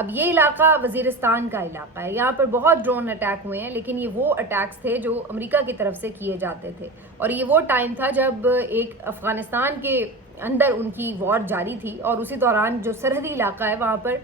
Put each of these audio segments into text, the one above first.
اب یہ علاقہ وزیرستان کا علاقہ ہے، یہاں پر بہت ڈرون اٹیک ہوئے ہیں، لیکن یہ وہ اٹیکس تھے جو امریکہ کی طرف سے کیے جاتے تھے، اور یہ وہ ٹائم تھا جب ایک افغانستان کے اندر ان کی وار جاری تھی، اور اسی دوران جو سرحدی علاقہ ہے وہاں پر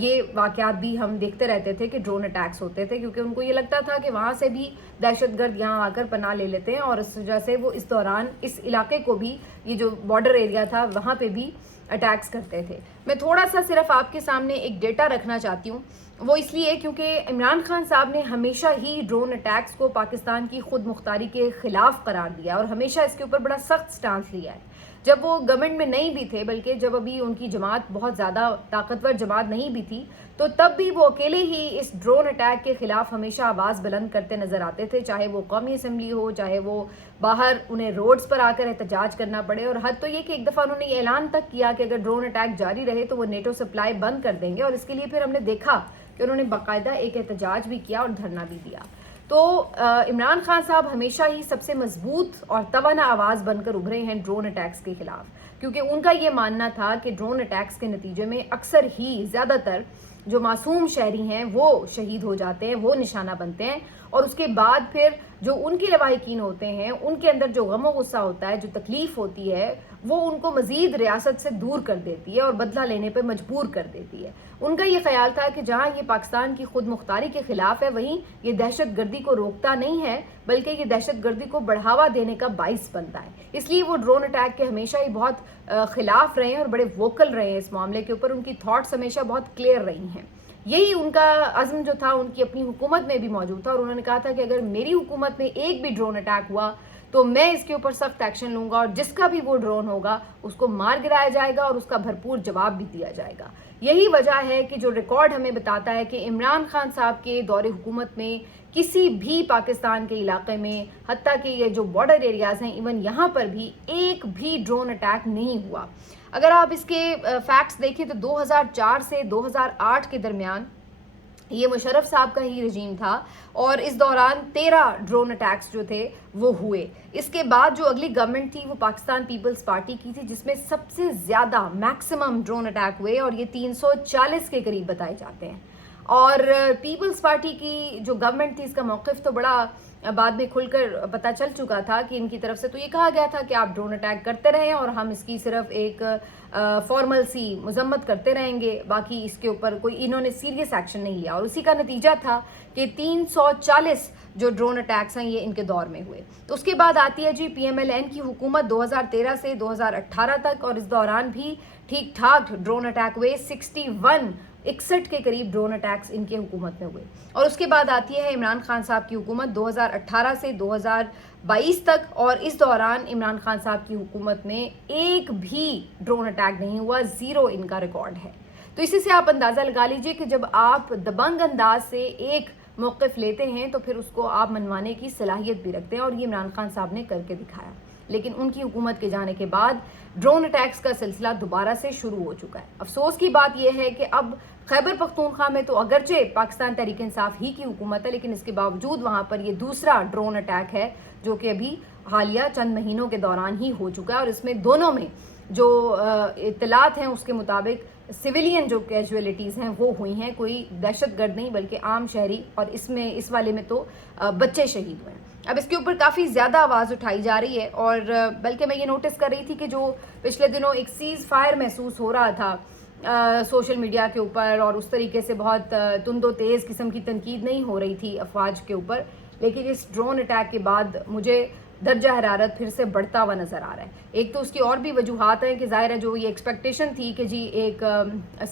یہ واقعات بھی ہم دیکھتے رہتے تھے کہ ڈرون اٹیکس ہوتے تھے، کیونکہ ان کو یہ لگتا تھا کہ وہاں سے بھی دہشت گرد یہاں آ کر پناہ لے لیتے ہیں، اور اس وجہ سے وہ اس دوران اس علاقے کو بھی، یہ جو بارڈر ایریا تھا وہاں پہ بھی اٹیکس کرتے تھے۔ میں تھوڑا سا صرف آپ کے سامنے ایک ڈیٹا رکھنا چاہتی ہوں، وہ اس لیے کیونکہ عمران خان صاحب نے ہمیشہ ہی ڈرون اٹیکس کو پاکستان کی خود مختاری کے خلاف قرار دیا، اور ہمیشہ اس کے اوپر بڑا سخت سٹانس لیا ہے۔ جب وہ گورنمنٹ میں نہیں بھی تھے، بلکہ جب ابھی ان کی جماعت بہت زیادہ طاقتور جماعت نہیں بھی تھی، تو تب بھی وہ اکیلے ہی اس ڈرون اٹیک کے خلاف ہمیشہ آواز بلند کرتے نظر آتے تھے، چاہے وہ قومی اسمبلی ہو، چاہے وہ باہر انہیں روڈز پر آ کر احتجاج کرنا پڑے، اور حد تو یہ کہ ایک دفعہ انہوں نے یہ اعلان تک کیا کہ اگر ڈرون اٹیک جاری رہے تو وہ نیٹو سپلائی بند کر دیں گے، اور اس کے لیے پھر ہم نے دیکھا کہ انہوں نے باقاعدہ ایک احتجاج بھی کیا اور دھرنا بھی دیا۔ تو عمران خان صاحب ہمیشہ ہی سب سے مضبوط اور توانا آواز بن کر ابھرے ہیں ڈرون اٹیکس کے خلاف، کیونکہ ان کا یہ ماننا تھا کہ ڈرون اٹیکس کے نتیجے میں اکثر ہی زیادہ تر جو معصوم شہری ہیں وہ شہید ہو جاتے ہیں، وہ نشانہ بنتے ہیں، اور اس کے بعد پھر جو ان کے لواحقین ہوتے ہیں ان کے اندر جو غم و غصہ ہوتا ہے، جو تکلیف ہوتی ہے، وہ ان کو مزید ریاست سے دور کر دیتی ہے اور بدلہ لینے پہ مجبور کر دیتی ہے۔ ان کا یہ خیال تھا کہ جہاں یہ پاکستان کی خود مختاری کے خلاف ہے، وہیں یہ دہشت گردی کو روکتا نہیں ہے، بلکہ یہ دہشت گردی کو بڑھاوا دینے کا باعث بنتا ہے۔ اس لیے وہ ڈرون اٹیک کے ہمیشہ ہی بہت خلاف رہے ہیں اور بڑے ووکل رہے ہیں اس معاملے کے اوپر، ان کی تھاٹس ہمیشہ بہت کلیئر رہی ہیں۔ یہی ان کا عزم جو تھا ان کی اپنی حکومت میں بھی موجود تھا، اور انہوں نے کہا تھا کہ اگر میری حکومت میں ایک بھی ڈرون اٹیک ہوا تو میں اس کے اوپر سخت ایکشن لوں گا، اور جس کا بھی وہ ڈرون ہوگا اس کو مار گرایا جائے گا اور اس کا بھرپور جواب بھی دیا جائے گا۔ یہی وجہ ہے کہ جو ریکارڈ ہمیں بتاتا ہے کہ عمران خان صاحب کے دور حکومت میں کسی بھی پاکستان کے علاقے میں، حتیٰ کہ یہ جو بارڈر ایریاز ہیں ایون یہاں پر بھی ایک بھی ڈرون اٹیک نہیں ہوا۔ اگر آپ اس کے فیکٹس دیکھیں تو 2004 سے 2008 کے درمیان یہ مشرف صاحب کا ہی رجیم تھا، اور اس دوران 13 ڈرون اٹیکس جو تھے وہ ہوئے۔ اس کے بعد جو اگلی گورنمنٹ تھی وہ پاکستان پیپلز پارٹی کی تھی، جس میں سب سے زیادہ میکسیمم ڈرون اٹیک ہوئے، اور یہ 340 کے قریب بتائے جاتے ہیں۔ اور پیپلز پارٹی کی جو گورنمنٹ تھی اس کا موقف تو بڑا بعد میں کھل کر پتہ چل چکا تھا کہ ان کی طرف سے تو یہ کہا گیا تھا کہ آپ ڈرون اٹیک کرتے رہیں اور ہم اس کی صرف ایک فارمل سی مذمت کرتے رہیں گے، باقی اس کے اوپر کوئی انہوں نے سیریس ایکشن نہیں لیا، اور اسی کا نتیجہ تھا کہ 340 جو ڈرون اٹیکس ہیں یہ ان کے دور میں ہوئے۔ تو اس کے بعد آتی ہے جی پی ایم ایل این کی حکومت 2013 سے 2018 تک، اور اس دوران بھی ٹھیک ٹھاک ڈرون اٹیک ہوئے، 61 کے قریب ڈرون اٹیکس ان کے حکومت میں ہوئے۔ اور اس کے بعد آتی ہے عمران خان صاحب کی حکومت 2018 سے 2022 تک، اور اس دوران عمران خان صاحب کی حکومت میں ایک بھی ڈرون اٹیک نہیں ہوا، 0 ان کا ریکارڈ ہے۔ تو اسی سے آپ اندازہ لگا لیجئے کہ جب آپ دبنگ انداز سے ایک موقف لیتے ہیں تو پھر اس کو آپ منوانے کی صلاحیت بھی رکھتے ہیں، اور یہ عمران خان صاحب نے کر کے دکھایا۔ لیکن ان کی حکومت کے جانے کے بعد ڈرون اٹیکس کا سلسلہ دوبارہ سے شروع ہو چکا ہے۔ افسوس کی بات یہ ہے کہ اب خیبر پختونخوا میں تو اگرچہ پاکستان تحریک انصاف ہی کی حکومت ہے، لیکن اس کے باوجود وہاں پر یہ دوسرا ڈرون اٹیک ہے جو کہ ابھی حالیہ چند مہینوں کے دوران ہی ہو چکا ہے، اور اس میں دونوں میں جو اطلاعات ہیں اس کے مطابق سویلین جو کیجویلٹیز ہیں وہ ہوئی ہیں، کوئی دہشت گرد نہیں بلکہ عام شہری، اور اس والے میں تو بچے شہید ہوئے ہیں۔ اب اس کے اوپر کافی زیادہ آواز اٹھائی جا رہی ہے، اور بلکہ میں یہ نوٹس کر رہی تھی کہ جو پچھلے دنوں ایک سیز فائر محسوس ہو رہا تھا سوشل میڈیا کے اوپر، اور اس طریقے سے بہت تند و تیز قسم کی تنقید نہیں ہو رہی تھی افواج کے اوپر، لیکن اس ڈرون اٹیک کے بعد مجھے درجہ حرارت پھر سے بڑھتا ہوا نظر آ رہا ہے۔ ایک تو اس کی اور بھی وجوہات ہیں کہ ظاہر ہے جو یہ ایکسپیکٹیشن تھی کہ جی ایک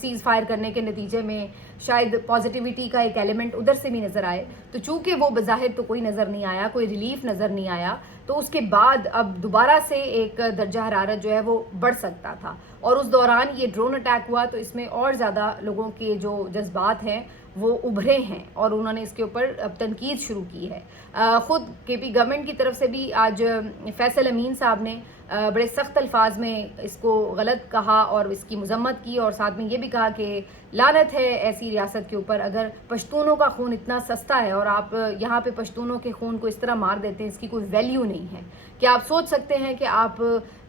سیز فائر کرنے کے نتیجے میں شاید پازیٹیوٹی کا ایک ایلیمنٹ ادھر سے بھی نظر آئے، تو چونکہ وہ بظاہر تو کوئی نظر نہیں آیا، کوئی ریلیف نظر نہیں آیا، تو اس کے بعد اب دوبارہ سے ایک درجہ حرارت جو ہے وہ بڑھ سکتا تھا، اور اس دوران یہ ڈرون اٹیک ہوا تو اس میں اور زیادہ لوگوں کے جو جذبات ہیں وہ ابھرے ہیں اور انہوں نے اس کے اوپر اب تنقید شروع کی ہے. خود کے پی گورنمنٹ کی طرف سے بھی آج فیصل امین صاحب نے بڑے سخت الفاظ میں اس کو غلط کہا اور اس کی مذمت کی، اور ساتھ میں یہ بھی کہا کہ لعنت ہے ایسی ریاست کے اوپر اگر پشتونوں کا خون اتنا سستا ہے اور آپ یہاں پہ پشتونوں کے خون کو اس طرح مار دیتے ہیں، اس کی کوئی ویلیو نہیں ہے. کیا آپ سوچ سکتے ہیں کہ آپ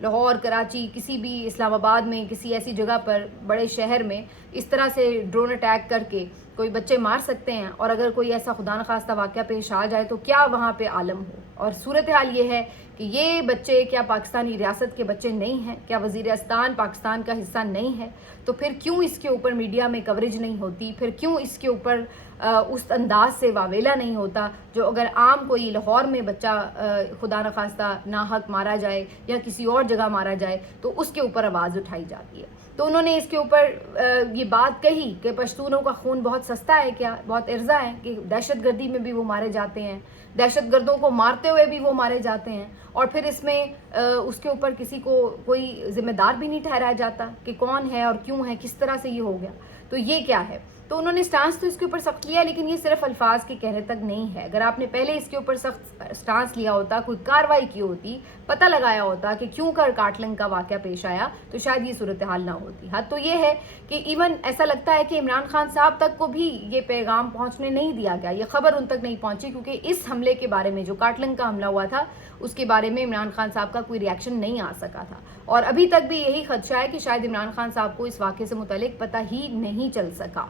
لاہور، کراچی، کسی بھی اسلام آباد میں کسی ایسی جگہ پر بڑے شہر میں اس طرح سے ڈرون اٹیک کر کے کوئی بچے مار سکتے ہیں؟ اور اگر کوئی ایسا خدا نخواستہ واقعہ پیش آ جائے تو کیا وہاں پہ عالم ہو؟ اور صورتحال یہ ہے کہ یہ بچے کیا پاکستانی ریاست کے بچے نہیں ہیں؟ کیا وزیرستان پاکستان کا حصہ نہیں ہے؟ تو پھر کیوں اس کے اوپر میڈیا میں کوریج نہیں ہوتی؟ پھر کیوں اس کے اوپر اس انداز سے واویلا نہیں ہوتا جو اگر عام کوئی لاہور میں بچہ خدا نخواستہ ناحق مارا جائے یا کسی اور جگہ مارا جائے تو اس کے اوپر آواز اٹھائی جاتی ہے؟ تو انہوں نے اس کے اوپر یہ بات کہی کہ پشتونوں کا خون بہت سستا ہے، کیا بہت ارزا ہے کہ دہشت گردی میں بھی وہ مارے جاتے ہیں، دہشت گردوں کو مارتے ہوئے بھی وہ مارے جاتے ہیں، اور پھر اس میں اس کے اوپر کسی کو کوئی ذمہ دار بھی نہیں ٹھہرایا جاتا کہ کون ہے اور کیوں ہے، کس طرح سے یہ ہو گیا. تو یہ کیا ہے؟ تو انہوں نے سٹانس تو اس کے اوپر سخت لیا، لیکن یہ صرف الفاظ کے کہنے تک نہیں ہے. اگر آپ نے پہلے اس کے اوپر سخت سٹانس لیا ہوتا، کوئی کارروائی کی ہوتی، پتہ لگایا ہوتا کہ کیوں کر کاٹلنگ کا واقعہ پیش آیا، تو شاید یہ صورتحال نہ ہوتی. حد تو یہ ہے کہ ایون ایسا لگتا ہے کہ عمران خان صاحب تک کو بھی یہ پیغام پہنچنے نہیں دیا گیا، یہ خبر ان تک نہیں پہنچی، کیونکہ اس حملے کے بارے میں جو کاٹلنگ کا حملہ ہوا تھا اس کے بارے میں عمران خان صاحب کا کوئی ریاکشن نہیں آ سکا تھا. اور ابھی تک بھی یہی خدشہ ہے کہ شاید عمران خان صاحب کو اس واقعے سے متعلق پتہ ہی نہیں چل سکا.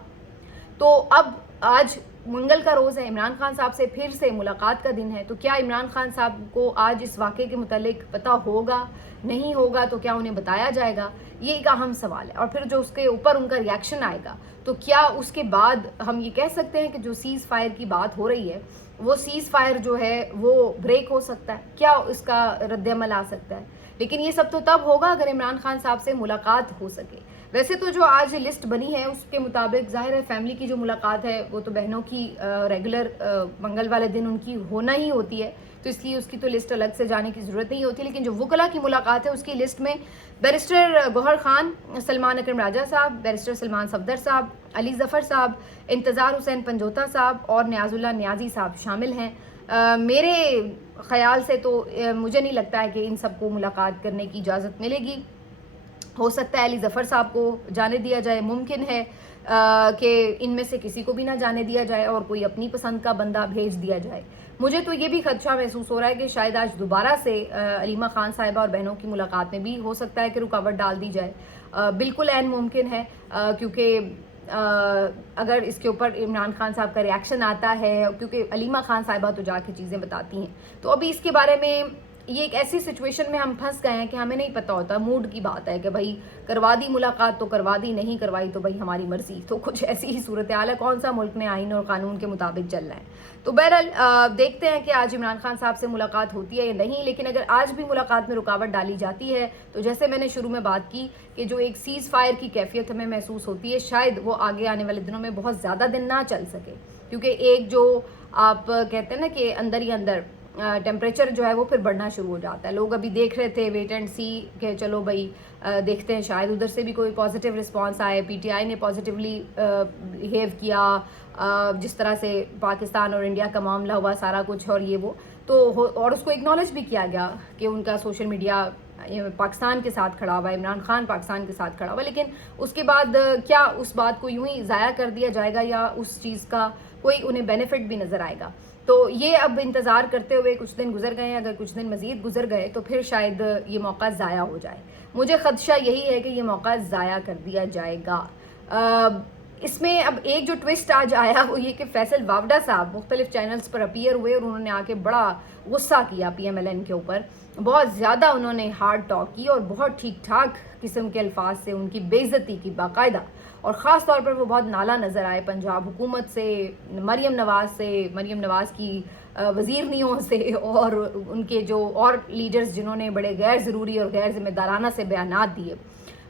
تو اب آج منگل کا روز ہے، عمران خان صاحب سے پھر سے ملاقات کا دن ہے، تو کیا عمران خان صاحب کو آج اس واقعے کے متعلق پتہ ہوگا؟ نہیں ہوگا تو کیا انہیں بتایا جائے گا؟ یہ ایک اہم سوال ہے. اور پھر جو اس کے اوپر ان کا ریاکشن آئے گا تو کیا اس کے بعد ہم یہ کہہ سکتے ہیں کہ جو سیز فائر کی بات ہو رہی ہے وہ سیز فائر جو ہے وہ بریک ہو سکتا ہے؟ کیا اس کا رد عمل آ سکتا ہے؟ لیکن یہ سب تو تب ہوگا اگر عمران خان صاحب سے ملاقات ہو سکے. ویسے تو جو آج لسٹ بنی ہے اس کے مطابق ظاہر ہے فیملی کی جو ملاقات ہے وہ تو بہنوں کی ریگولر منگل والے دن ان کی ہونا ہی ہوتی ہے، تو اس لیے اس کی تو لسٹ الگ سے جانے کی ضرورت نہیں ہوتی. لیکن جو وکلاء کی ملاقات ہے اس کی لسٹ میں بیرسٹر گوہر خان، سلمان اکرم راجہ صاحب، بیرسٹر سلمان صفدر صاحب، علی ظفر صاحب، انتظار حسین پنجوتا صاحب اور نیاز اللہ نیازی صاحب شامل ہیں. میرے خیال سے تو مجھے نہیں لگتا ہے کہ ان سب کو ملاقات کرنے کی اجازت ملے گی. ہو سکتا ہے علی ظفر صاحب کو جانے دیا جائے، ممکن ہے کہ ان میں سے کسی کو بھی نہ جانے دیا جائے اور کوئی اپنی پسند کا بندہ بھیج دیا جائے. مجھے تو یہ بھی خدشہ محسوس ہو رہا ہے کہ شاید آج دوبارہ سے علیمہ خان صاحبہ اور بہنوں کی ملاقات میں بھی ہو سکتا ہے کہ رکاوٹ ڈال دی جائے. بالکل عین ممکن ہے، کیونکہ اگر اس کے اوپر عمران خان صاحب کا ریاکشن آتا ہے، کیونکہ علیمہ خان صاحبہ تو جا کے چیزیں بتاتی ہیں، تو ابھی اس کے بارے میں یہ ایک ایسی سچویشن میں ہم پھنس گئے ہیں کہ ہمیں نہیں پتہ ہوتا، موڈ کی بات ہے کہ بھائی کروا دی ملاقات تو کروا دی، نہیں کروائی تو بھائی ہماری مرضی. تو کچھ ایسی ہی صورتحال ہے، کون سا ملک میں آئین اور قانون کے مطابق چل رہا ہے. تو بہرحال دیکھتے ہیں کہ آج عمران خان صاحب سے ملاقات ہوتی ہے یا نہیں. لیکن اگر آج بھی ملاقات میں رکاوٹ ڈالی جاتی ہے تو جیسے میں نے شروع میں بات کی کہ جو ایک سیز فائر کی کیفیت ہمیں محسوس ہوتی ہے، شاید وہ آگے آنے والے دنوں میں بہت زیادہ دن نہ چل سکے. کیونکہ ایک جو آپ کہتے ہیں نا کہ اندر ہی اندر ٹیمپریچر جو ہے وہ پھر بڑھنا شروع ہو جاتا ہے. لوگ ابھی دیکھ رہے تھے ویٹ اینڈ سی کہ چلو بھائی دیکھتے ہیں شاید ادھر سے بھی کوئی پازیٹیو رسپانس آئے. پی ٹی آئی نے پازیٹیولی بیہیو کیا، جس طرح سے پاکستان اور انڈیا کا معاملہ ہوا سارا کچھ اور یہ وہ تو، اور اس کو اگنالج بھی کیا گیا کہ ان کا سوشل میڈیا پاکستان کے ساتھ کھڑا ہوا ہے، عمران خان پاکستان کے ساتھ کھڑا ہوا. لیکن اس کے بعد کیا اس بات کو یوں ہی ضائع کر دیا جائے گا یا اس چیز کا کوئی انہیں بینیفٹ بھی نظر آئے گا؟ تو یہ اب انتظار کرتے ہوئے کچھ دن گزر گئے ہیں، اگر کچھ دن مزید گزر گئے تو پھر شاید یہ موقع ضائع ہو جائے. مجھے خدشہ یہی ہے کہ یہ موقع ضائع کر دیا جائے گا. اس میں اب ایک جو ٹوسٹ آج آیا وہ یہ کہ فیصل واوڈا صاحب مختلف چینلز پر اپیئر ہوئے اور انہوں نے آ کے بڑا غصہ کیا پی ایم ایل این کے اوپر. بہت زیادہ انہوں نے ہارڈ ٹاک کی اور بہت ٹھیک ٹھاک قسم کے الفاظ سے ان کی بے عزتی کی باقاعدہ، اور خاص طور پر وہ بہت نالا نظر آئے پنجاب حکومت سے، مریم نواز کی وزیرنیوں سے اور ان کے جو اور لیڈرز جنہوں نے بڑے غیر ضروری اور غیر ذمہ دارانہ سے بیانات دیے.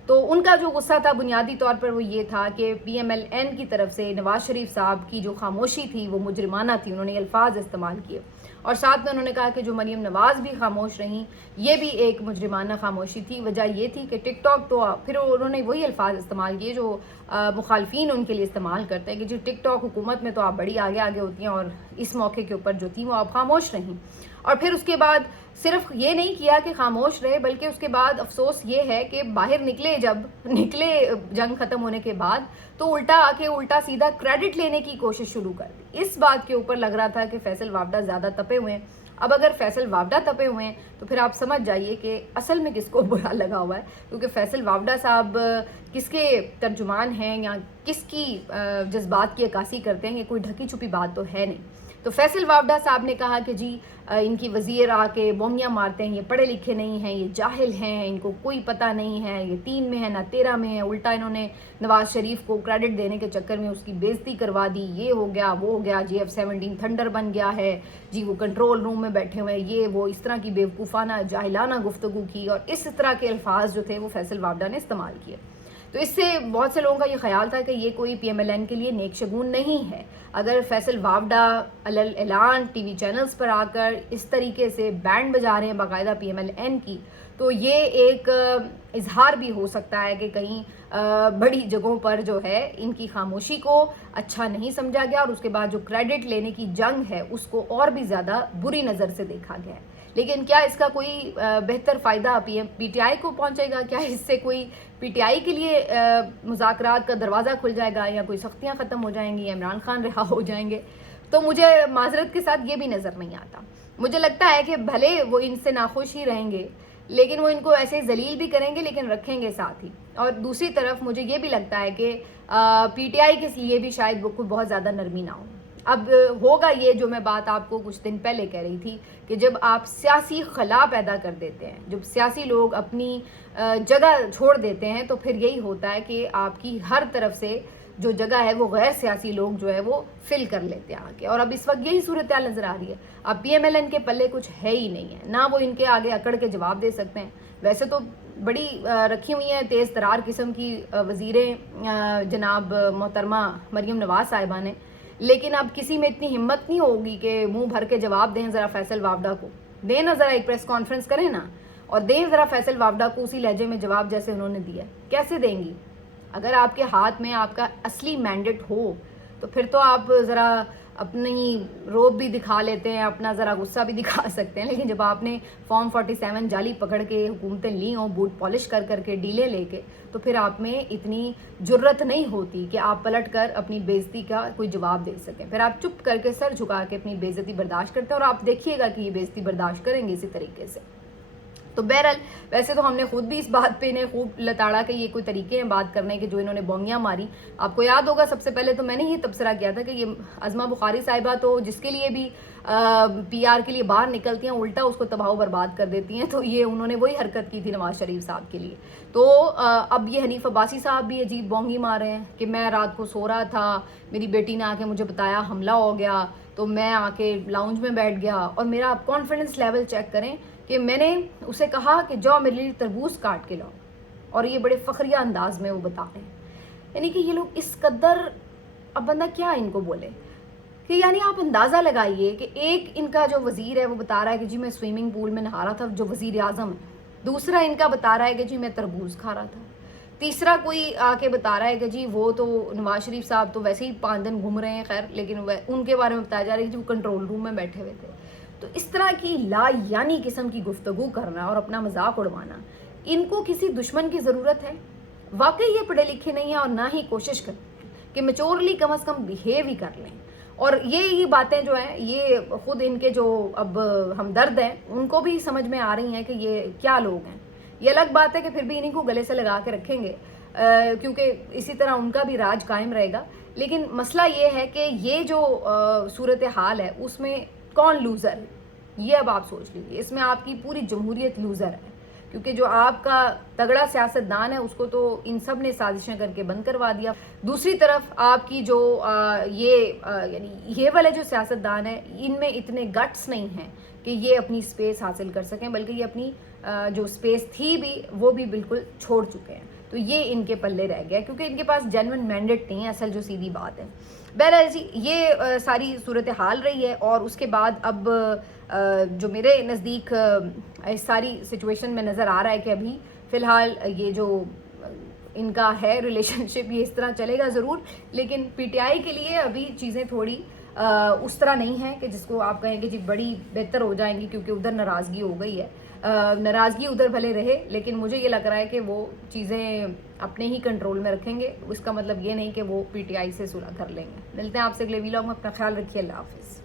تو ان کا جو غصہ تھا بنیادی طور پر وہ یہ تھا کہ پی ایم ایل این کی طرف سے نواز شریف صاحب کی جو خاموشی تھی وہ مجرمانہ تھی. انہوں نے الفاظ استعمال کیے اور ساتھ میں انہوں نے کہا کہ جو مریم نواز بھی خاموش رہیں یہ بھی ایک مجرمانہ خاموشی تھی. وجہ یہ تھی کہ ٹک ٹاک تو پھر انہوں نے وہی الفاظ استعمال کیے جو مخالفین ان کے لیے استعمال کرتے ہیں کہ جی ٹک ٹاک حکومت میں تو آپ بڑی آگے آگے ہوتی ہیں اور اس موقع کے اوپر جو تھی وہ آپ خاموش رہیں. اور پھر اس کے بعد صرف یہ نہیں کیا کہ خاموش رہے بلکہ اس کے بعد افسوس یہ ہے کہ باہر جب نکلے جنگ ختم ہونے کے بعد تو الٹا سیدھا کریڈٹ لینے کی کوشش شروع کر دی. اس بات کے اوپر لگ رہا تھا کہ فیصل وابڈا زیادہ تپے ہوئے ہیں. اب اگر فیصل وابڈا تپے ہوئے ہیں تو پھر آپ سمجھ جائیے کہ اصل میں کس کو برا لگا ہوا ہے, کیونکہ فیصل وابڈا صاحب کس کے ترجمان ہیں یا کس کی جذبات کی عکاسی کرتے ہیں, یہ کوئی ڈھکی چھپی بات تو ہے نہیں. تو فیصل وابڈا صاحب نے کہا کہ جی ان کی وزیر آ کے بونگیاں مارتے ہیں, یہ پڑھے لکھے نہیں ہیں, یہ جاہل ہیں, ان کو کوئی پتہ نہیں ہے, یہ 3 میں ہے نہ 13 میں ہے. الٹا انہوں نے نواز شریف کو کریڈٹ دینے کے چکر میں اس کی بےزتی کروا دی. یہ ہو گیا وہ ہو گیا, GF-17 تھنڈر بن گیا ہے جی, وہ کنٹرول روم میں بیٹھے ہوئے ہیں, یہ وہ اس طرح کی بیوقوفانہ جاہلانہ گفتگو کی اور اس طرح کے الفاظ جو تھے وہ فیصل وابڈا نے استعمال کیے. تو اس سے بہت سے لوگوں کا یہ خیال تھا کہ یہ کوئی PMLN کے لیے نیک شگون نہیں ہے. اگر فیصل وابڈا اعلان ٹی وی چینلز پر آ کر اس طریقے سے بینڈ بجا رہے ہیں باقاعدہ PMLN کی, تو یہ ایک اظہار بھی ہو سکتا ہے کہ کہیں بڑی جگہوں پر جو ہے ان کی خاموشی کو اچھا نہیں سمجھا گیا اور اس کے بعد جو کریڈٹ لینے کی جنگ ہے اس کو اور بھی زیادہ بری نظر سے دیکھا گیا ہے. لیکن کیا اس کا کوئی بہتر فائدہ PTI کو پہنچے گا؟ کیا اس سے کوئی PTI کے لیے مذاکرات کا دروازہ کھل جائے گا یا کوئی سختیاں ختم ہو جائیں گی یا عمران خان رہا ہو جائیں گے؟ تو مجھے معذرت کے ساتھ یہ بھی نظر نہیں آتا. مجھے لگتا ہے کہ بھلے وہ ان سے ناخوش ہی رہیں گے لیکن وہ ان کو ایسے ذلیل بھی کریں گے لیکن رکھیں گے ساتھ ہی. اور دوسری طرف مجھے یہ بھی لگتا ہے کہ PTI کے لیے بھی شاید وہ کوئی بہت زیادہ نرمی نہ ہو. اب ہوگا یہ جو میں بات آپ کو کچھ دن پہلے کہہ رہی تھی کہ جب آپ سیاسی خلا پیدا کر دیتے ہیں, جب سیاسی لوگ اپنی جگہ چھوڑ دیتے ہیں تو پھر یہی ہوتا ہے کہ آپ کی ہر طرف سے جو جگہ ہے وہ غیر سیاسی لوگ جو ہے وہ فل کر لیتے ہیں آگے. اور اب اس وقت یہی صورتحال نظر آ رہی ہے. اب PMLN کے پلے کچھ ہے ہی نہیں ہے, نہ وہ ان کے آگے اکڑ کے جواب دے سکتے ہیں. ویسے تو بڑی رکھی ہوئی ہیں تیز ترار قسم کی وزیریں جناب محترمہ مریم نواز صاحبہ نے, لیکن اب کسی میں اتنی ہمت نہیں ہوگی کہ منہ بھر کے جواب دیں. ذرا فیصل وابڈا کو دیں نا, ذرا ایک پریس کانفرنس کریں نا اور دیں ذرا فیصل وابڈا کو اسی لہجے میں جواب جیسے انہوں نے دیا. کیسے دیں گی؟ اگر آپ کے ہاتھ میں آپ کا اصلی مینڈیٹ ہو تو پھر تو آپ ذرا اپنی روب بھی دکھا لیتے ہیں, اپنا ذرا غصہ بھی دکھا سکتے ہیں. لیکن جب آپ نے فارم 47 جعلی پکڑ کے حکومتیں لی ہوں, بوٹ پالش کر کے ڈیلے لے کے, تو پھر آپ میں اتنی جرت نہیں ہوتی کہ آپ پلٹ کر اپنی بےزتی کا کوئی جواب دے سکیں. پھر آپ چپ کر کے سر جھکا کے اپنی بےزتی برداشت کرتے ہیں اور آپ دیکھیے گا کہ یہ بےزتی برداشت کریں گے اسی طریقے سے. تو بہرحال ویسے تو ہم نے خود بھی اس بات پہ انہیں خوب لتاڑا کہ یہ کوئی طریقے ہیں بات کرنے کے جو انہوں نے بونگیاں ماری. آپ کو یاد ہوگا سب سے پہلے تو میں نے یہ تبصرہ کیا تھا کہ یہ عظمہ بخاری صاحبہ تو جس کے لیے بھی PR کے لیے باہر نکلتی ہیں الٹا اس کو تباہ و برباد کر دیتی ہیں. تو یہ انہوں نے وہی حرکت کی تھی نواز شریف صاحب کے لیے. تو اب یہ حنیف عباسی صاحب بھی عجیب بونگی مار رہے ہیں کہ میں رات کو سو رہا تھا, میری بیٹی نے آ کے مجھے بتایا حملہ ہو گیا, تو میں آ کے لاؤنج میں بیٹھ گیا اور میرا آپ کانفیڈنس لیول چیک کریں کہ میں نے اسے کہا کہ جاؤ میرے لیے تربوز کاٹ کے لاؤ, اور یہ بڑے فخریہ انداز میں وہ بتا رہے ہیں. یعنی کہ یہ لوگ اس قدر, اب بندہ کیا ان کو بولے کہ یعنی آپ اندازہ لگائیے کہ ایک ان کا جو وزیر ہے وہ بتا رہا ہے کہ جی میں سوئمنگ پول میں نہا رہا تھا, جو وزیر اعظم ہے. دوسرا ان کا بتا رہا ہے کہ جی میں تربوز کھا رہا تھا. تیسرا کوئی آ کے بتا رہا ہے کہ جی وہ تو نواز شریف صاحب تو ویسے ہی 5 دن گھوم رہے ہیں, خیر لیکن ان کے بارے میں بتایا جا رہا ہے کہ جو کنٹرول روم میں بیٹھے ہوئے تھے. تو اس طرح کی لا یعنی قسم کی گفتگو کرنا اور اپنا مذاق اڑوانا, ان کو کسی دشمن کی ضرورت ہے؟ واقعی یہ پڑھے لکھے نہیں ہیں اور نہ ہی کوشش کرتے ہیں کہ میچورلی کم از کم بیہیو ہی کر لیں. اور یہ باتیں جو ہیں یہ خود ان کے جو اب ہمدرد ہیں ان کو بھی سمجھ میں آ رہی ہیں کہ یہ کیا لوگ ہیں. یہ الگ بات ہے کہ پھر بھی انہیں کو گلے سے لگا کے رکھیں گے کیونکہ اسی طرح ان کا بھی راج قائم رہے گا. لیکن مسئلہ یہ ہے کہ یہ جو صورتحال ہے اس میں کون لوزر ہے, یہ اب آپ سوچ لیجیے. اس میں آپ کی پوری جمہوریت لوزر ہے, کیونکہ جو آپ کا تگڑا سیاستدان ہے اس کو تو ان سب نے سازشیں کر کے بند کروا دیا. دوسری طرف آپ کی جو یعنی یہ والے جو سیاستدان ہیں ان میں اتنے گٹس نہیں ہیں کہ یہ اپنی سپیس حاصل کر سکیں, بلکہ یہ اپنی جو سپیس تھی بھی وہ بھی بالکل چھوڑ چکے ہیں. تو یہ ان کے پلے رہ گیا کیونکہ ان کے پاس جینوئن مینڈیٹ نہیں ہے، اصل جو سیدھی بات ہے. بہرحال جی یہ ساری صورتحال رہی ہے، اور اس کے بعد اب جو میرے نزدیک اس ساری سچویشن میں نظر آ رہا ہے کہ ابھی فی الحال یہ جو ان کا ہے ریلیشن شپ یہ اس طرح چلے گا ضرور، لیکن پی ٹی آئی کے لیے ابھی چیزیں تھوڑی اس طرح نہیں ہیں کہ جس کو آپ کہیں کہ جی بڑی بہتر ہو جائیں گی، کیونکہ ادھر ناراضگی ہو گئی ہے. ناراضگی ادھر بھلے رہے، لیکن مجھے یہ لگ رہا ہے کہ وہ چیزیں اپنے ہی کنٹرول میں رکھیں گے. اس کا مطلب یہ نہیں کہ وہ پی ٹی آئی سے صلح کر لیں گے. ملتے ہیں آپ سے اگلے ویلاگ میں، اپنا خیال رکھیے، اللہ حافظ.